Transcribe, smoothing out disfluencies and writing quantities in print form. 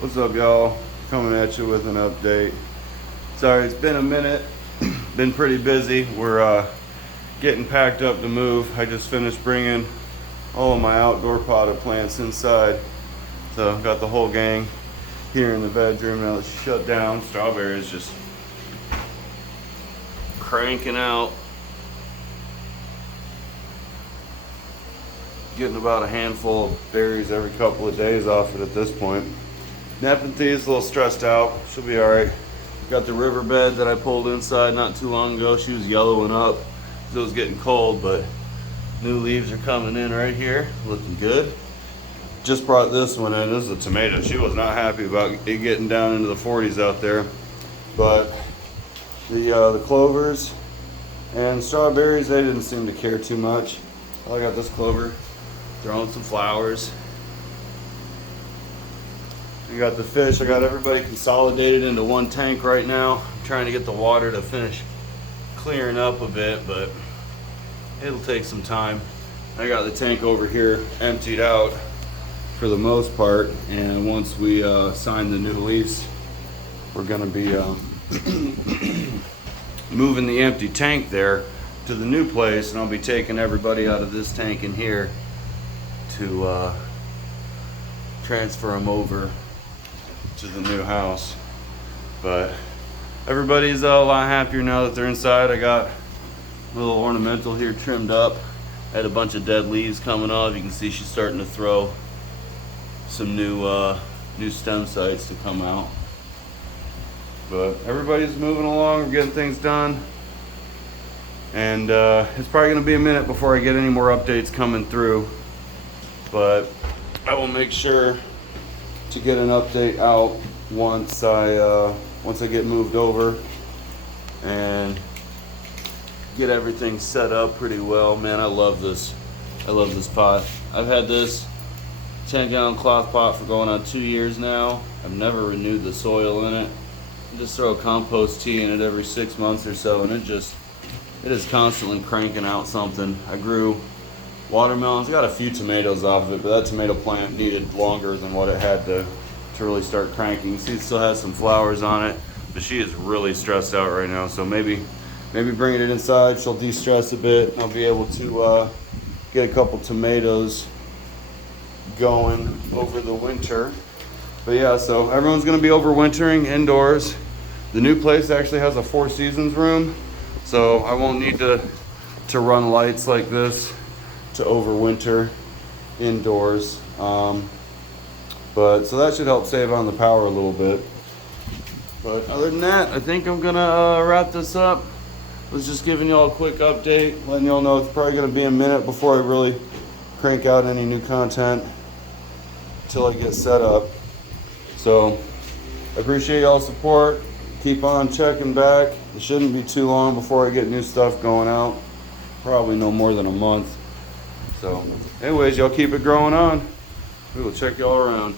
What's up, y'all? Coming at you with an update. Sorry, it's been a minute. Been pretty busy. We're getting packed up to move. I just finished bringing all of my outdoor potted plants inside. So got the whole gang here in the bedroom. Now it's shut down. Strawberries just cranking out. Getting about a handful of berries every couple of days off it at this point. Nepenthe's a little stressed out. She'll be all right. Got the riverbed that I pulled inside not too long ago. She was yellowing up because it was getting cold, but new leaves are coming in right here, looking good. Just brought this one in. This is a tomato. She was not happy about it getting down into the 40s out there, but the clovers and strawberries, they didn't seem to care too much. I got this clover throwing some flowers. I got the fish. I got everybody consolidated into one tank right now. I'm trying to get the water to finish clearing up a bit, but it'll take some time. I got the tank over here emptied out for the most part, and once we sign the new lease, we're gonna be moving the empty tank there to the new place, and I'll be taking everybody out of this tank in here to transfer them over to the new house. But everybody's a lot happier now that they're inside. I got a little ornamental here trimmed up. I had a bunch of dead leaves coming off. You can see she's starting to throw some new stem sites to come out. But everybody's moving along. We're getting things done. And it's probably going to be a minute before I get any more updates coming through. But I will make sure to get an update out once I get moved over and get everything set up pretty well. Man, I love this pot. I've had this 10-gallon cloth pot for going on 2 years now. I've never renewed the soil in it. I just throw compost tea in it every 6 months or so, and it is constantly cranking out something. I grew watermelons. I got a few tomatoes off of it, but that tomato plant needed longer than what it had to really start cranking. You see, it still has some flowers on it, but she is really stressed out right now. So maybe bringing it inside, she'll de-stress a bit, and I'll be able to get a couple tomatoes going over the winter. But yeah, so everyone's gonna be overwintering indoors. The new place actually has a 4 seasons room, so I won't need to run lights like this to overwinter indoors. But so that should help save on the power a little bit. But other than that, I think I'm gonna wrap this up. Was just giving y'all a quick update, letting y'all know it's probably gonna be a minute before I really crank out any new content until I get set up. So I appreciate y'all's support. Keep on checking back. It shouldn't be too long before I get new stuff going out. Probably no more than a month. So anyways, y'all keep it growing on. We will check y'all around.